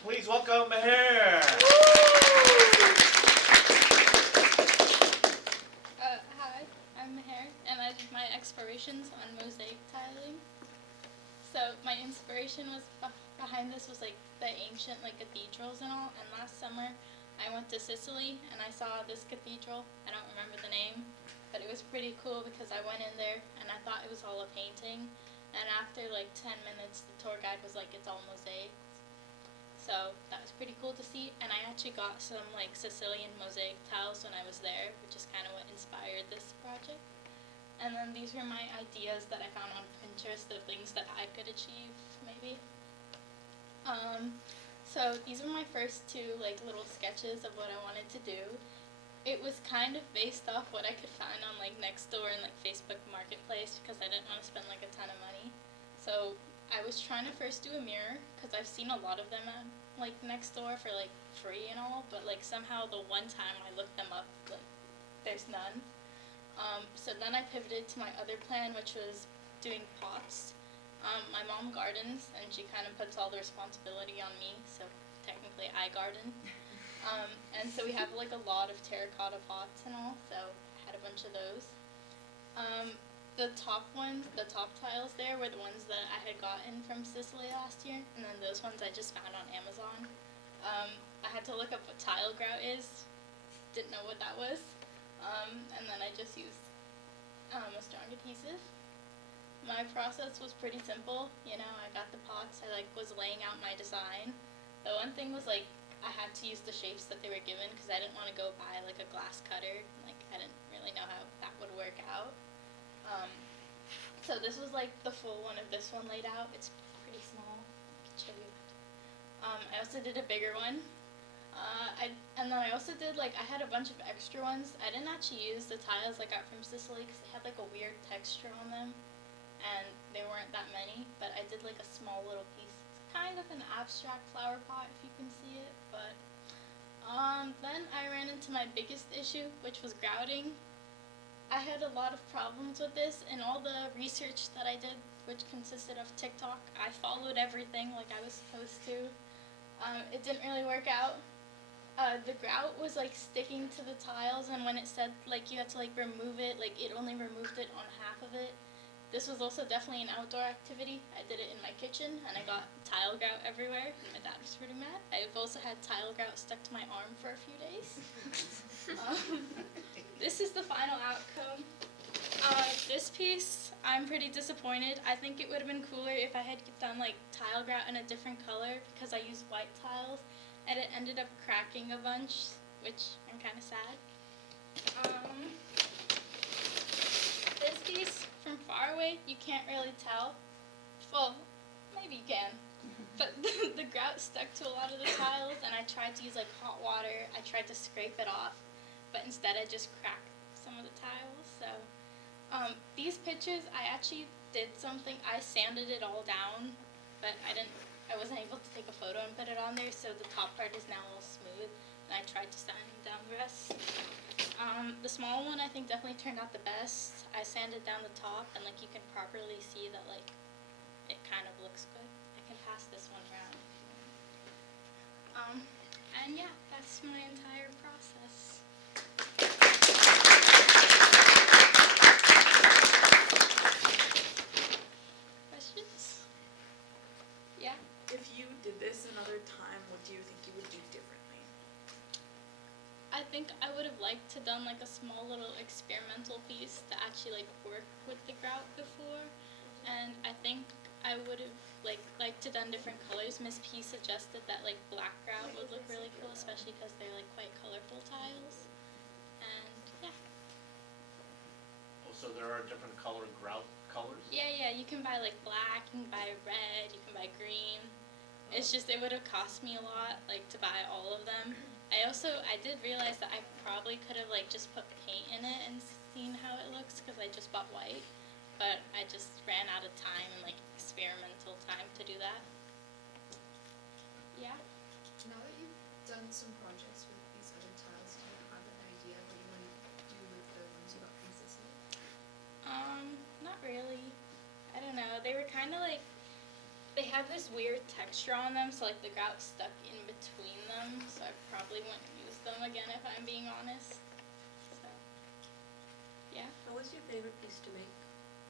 Please welcome MehrR. Hi, I'm MehrR, and I did my explorations on mosaic tiling. So my inspiration was behind this was like the ancient like cathedrals and all. And last summer I went to Sicily and I saw this cathedral. I don't remember the name, but it was pretty cool because I went in there and I thought it was all a painting. And after like 10 minutes, the tour guide was like, "It's all mosaics." So that was pretty cool to see, and I actually got some like Sicilian mosaic tiles when I was there, which is kind of what inspired this project. And then these were my ideas that I found on Pinterest of things that I could achieve, maybe. So these were my first two like little sketches of what I wanted to do. It was kind of based off what I could find on like Nextdoor and like Facebook Marketplace because I didn't want to spend like a ton of money. So I was trying to first do a mirror because I've seen a lot of them at like Nextdoor for like free and all, but like somehow the one time I looked them up, like there's none. So then I pivoted to my other plan, which was doing pots. My mom gardens, and she kind of puts all the responsibility on me, so technically I garden. And so we have like a lot of terracotta pots and all, so I had a bunch of those. The top ones, the top tiles there were the ones that I had gotten from Sicily last year, and then those ones I just found on Amazon. I had to look up what tile grout is, didn't know what that was, and then I just used a strong adhesive. My process was pretty simple, you know, I got the pots, I like was laying out my design. The one thing was like, I had to use the shapes that they were given because I didn't want to go buy like a glass cutter, like I didn't really know how that would work out. So this was like the full one of this one laid out. It's pretty small. I can show you. I also did a bigger one. And then I also did like, I had a bunch of extra ones. I didn't actually use the tiles I got from Sicily because they had like a weird texture on them. And there weren't that many, but I did like a small little piece. It's kind of an abstract flower pot if you can see it, but then I ran into my biggest issue, which was grouting. I had a lot of problems with this, and all the research that I did, which consisted of TikTok, I followed everything like I was supposed to. It didn't really work out. The grout was like sticking to the tiles, and when it said like you had to like remove it, like it only removed it on half of it. This was also definitely an outdoor activity. I did it in my kitchen, and I got tile grout everywhere. My dad was pretty mad. I've also had tile grout stuck to my arm for a few days. This is the final outcome. This piece, I'm pretty disappointed. I think it would have been cooler if I had done like tile grout in a different color because I used white tiles, and it ended up cracking a bunch, which I'm kind of sad. This piece, from far away, you can't really tell. Well, maybe you can. But the grout stuck to a lot of the tiles, and I tried to use like hot water. I tried to scrape it off, but instead I just cracked some of the tiles. So these pictures, I actually did something. I sanded it all down, but I wasn't able to take a photo and put it on there, so the top part is now all smooth, and I tried to sand down the rest. The small one I think definitely turned out the best. I sanded down the top, and like you can properly see that like it kind of looks good. I can pass this one around. And yeah, that's my entire process. Questions? Yeah? If you did this another time, what do you think you would do differently? I think I would have liked to done like a small little experimental piece to actually like work with the grout before, and I think I would have liked to done different colors. Miss P suggested that like black grout would look really cool, especially because they're like quite colorful tiles. And yeah. Oh, so there are different color grout colors? Yeah, you can buy like black, you can buy red, you can buy green. It's just, it would have cost me a lot, like, to buy all of them. I did realize that I probably could have, like, just put paint in it and seen how it looks, because I just bought white. But I just ran out of time and, like, experimental time to do that. Yeah? Now that you've done some projects with these other tiles, do you have an idea of what you want to do with the ones you got from Sicily? Not really. I don't know. They were kind of like, They have this weird texture on them, so like the grout's stuck in between them, so I probably wouldn't use them again if I'm being honest. So, yeah, What was your favorite piece to make?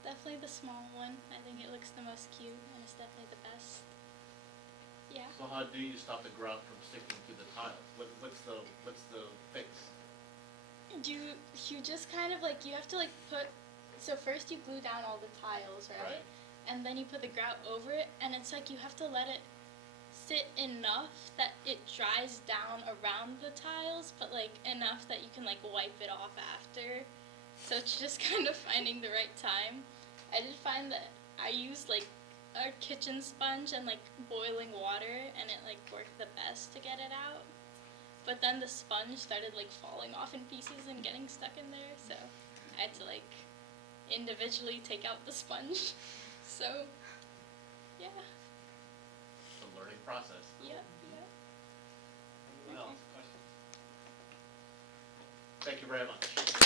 definitely the small one. I think it looks the most cute and it's definitely the best. Yeah. So how do you stop the grout from sticking to the tiles? What's the fix? You just kind of like, you have to like put, so first you glue down all the tiles, right? Right. And then you put the grout over it, and it's like you have to let it sit enough that it dries down around the tiles, but like enough that you can like wipe it off after. So it's just kind of finding the right time. I did find that I used like a kitchen sponge and like boiling water, and it like worked the best to get it out. But then the sponge started like falling off in pieces and getting stuck in there, so I had to like individually take out the sponge. So, yeah, The learning process. yep. Anyone else, questions? Thank you very much.